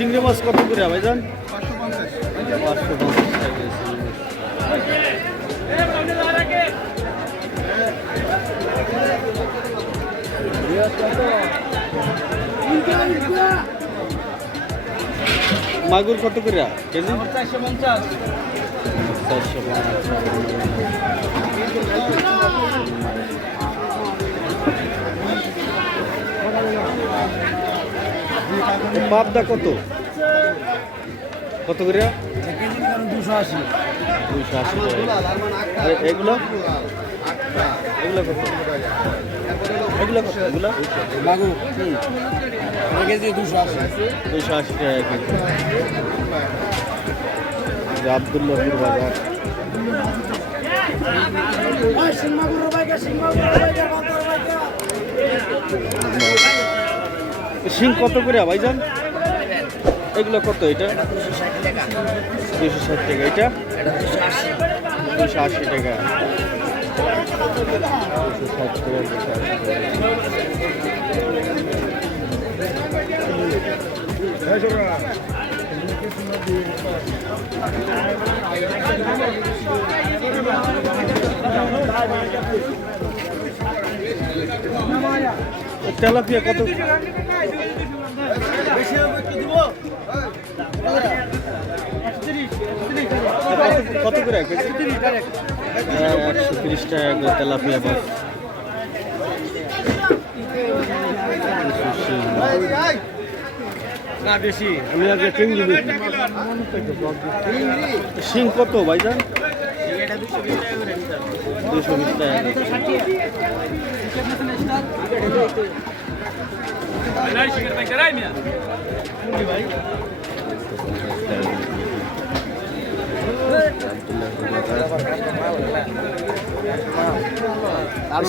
চিংড়ি মাছ কত করে চিংড়ি মাছ। মাগুর কত করে পাবদা কত? কত করে? দুশো আশি দুইশো আশি। আর এগুলো? এগুলো কত? এগুলো কত? এগুলো? লাগু কেজি দুশো আশি। দুইশো আশি টাকা কেজি। আবদুল্লাপুর বাজার। শিং কত করে ভাইজান? এগুলো কত এটা? দুশো ষাট টাকা। এটা? দুশো আশি টাকা। টাকা। তেলাপিয়া কত? কত- করে একশো তিরিশ টাকা করে তেলাপিয়া মাছ না বেশি আমি আগে চিংড়ি শিং কত ভাইজান? দুশো বিশ টাকা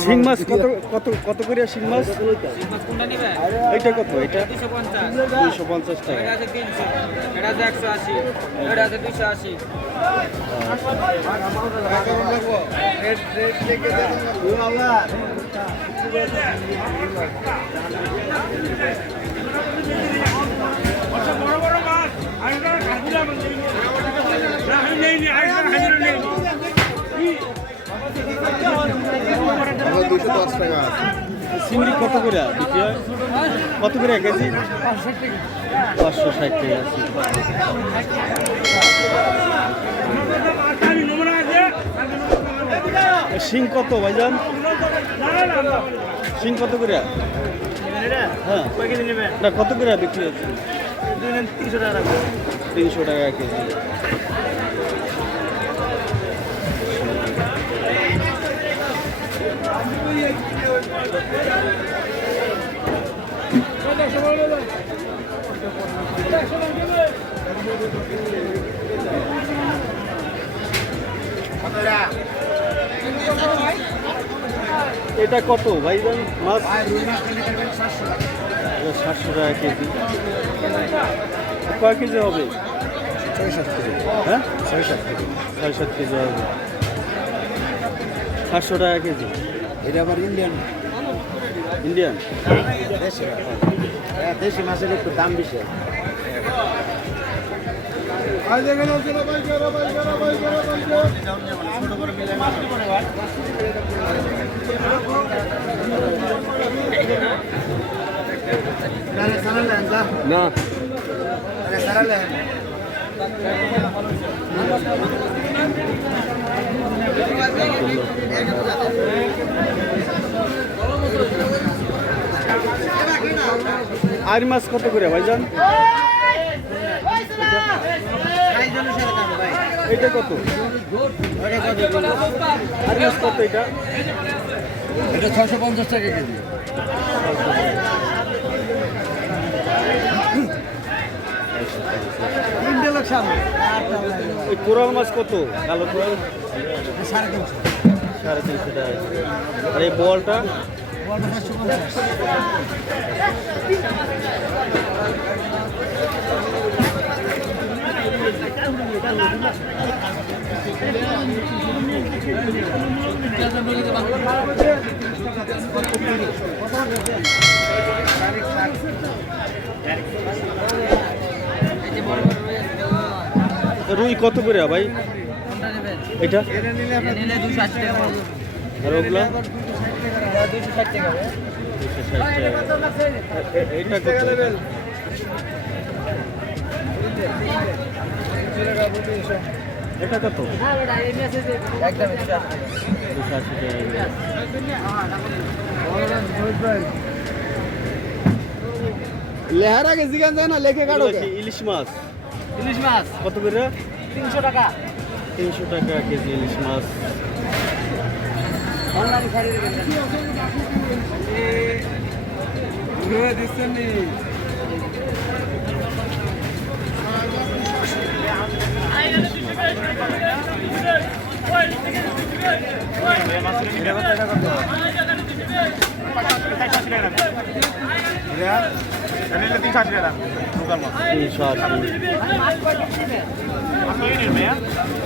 শিং মাছ কত কত কত করে শিং মাছ? এইটা কত এটা দুইশো পঞ্চাশ টাকা। দুশো দশ টাকা চিংড়ি কত করে বিক্রি হয় কত করে কেজি পাঁচশো ষাট টাকা। শিং কত ভাইজান? শিং কত করে? হ্যাঁ। না কত করে বিক্রি হচ্ছে? তিনশো টাকা কেজি। এটা কত ভাইজান? মাছ? সাতশো টাকা কেজি। কয় কেজি হবে? ছয় সাত কেজি হ্যাঁ? ছয় সাত কেজি ছয় সাত কেজি হবে। সাতশো টাকা কেজি। এটা আবার ইন্ডিয়ান ইন্ডিয়ান হ্যাঁ দেশি মাছের একটু দাম বেশি। আর মাছ কত করে ভাইজান? এটা কত? এটা এটা ছশো পঞ্চাশ টাকা কেজি। কোরাল মাছ কত? কালো কোরাল? সাড়ে তিনশো। টাকা আর এই বলটা রুই কত করে ভাই? এটা? আর এটা কত? এটা কত লেহার আগে জিগান যায় না লেখে কাটো ইলিশ মাছ। ইলিশ মাছ। কত করে? তিনশো টাকা। তিনশো টাকা কেজি ইলিশ মাছ। অনলাইন ছাড়িয়ে দেবেন দিচ্ছেন নি তিনশো আশি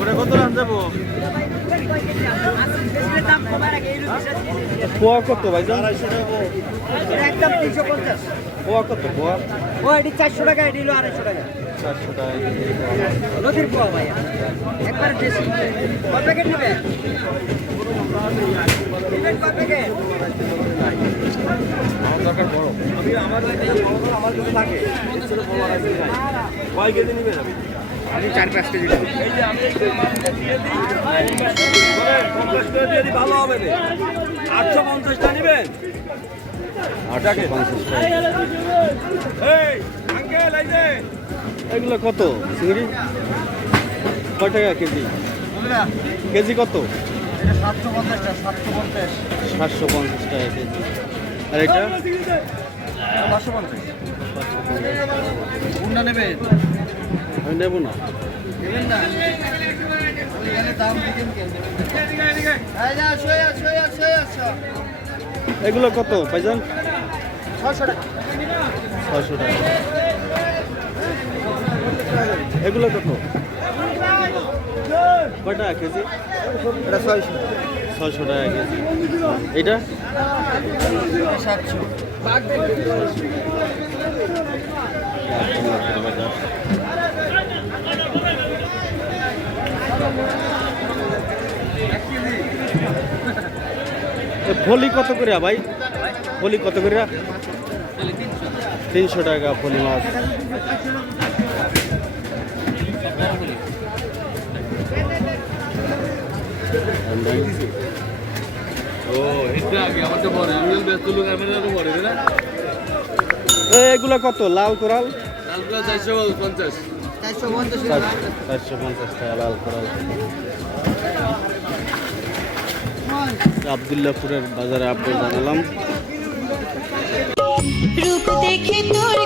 ওটা কত দাম যাব পোয়া কত ভাই একদম তিনশো পঞ্চাশ। পোয়া কত পোয়া? ও এটি চারশো টাকা এটি হলো আড়াইশো টাকা। চারশো টাকা নদীর পোয়া ভাই একবার দেশি। কয় প্যাকেট নেবে? নেবেন কয় প্যাকেট? কয় কেজি নিবেন আমি চার পাঁচ কেজি ভালো হবে না। আটশো পঞ্চাশটা নিবেন? আটশো পঞ্চাশ টাকা। এগুলো কত? চিংড়ি? কয় টাকা কেজি? কেজি কত? সাতশো পঞ্চাশ টাকা কেজি। আর এটা? পাঁচশো পঞ্চাশ। কোনটা আমি নেব না। এগুলো কত ভাইজান? ছশো টাকা। ছয়শো টাকা। এগুলো কত? কয় টাকা কেজি? এটা ছয়শো। ছয়শো টাকা কেজি। এটা সাতশো ফলি কত করে ভাই? ফলি কত করে তিনশো টাকা ফলি মাছ। এগুলো কত? লাল কোরাল? চারশো পঞ্চাশ চারশো পঞ্চাশ টাকা লাল কোরাল। আবদুল্লাপুরের বাজারে আপডেট জানালাম। রূপ দেখে তোর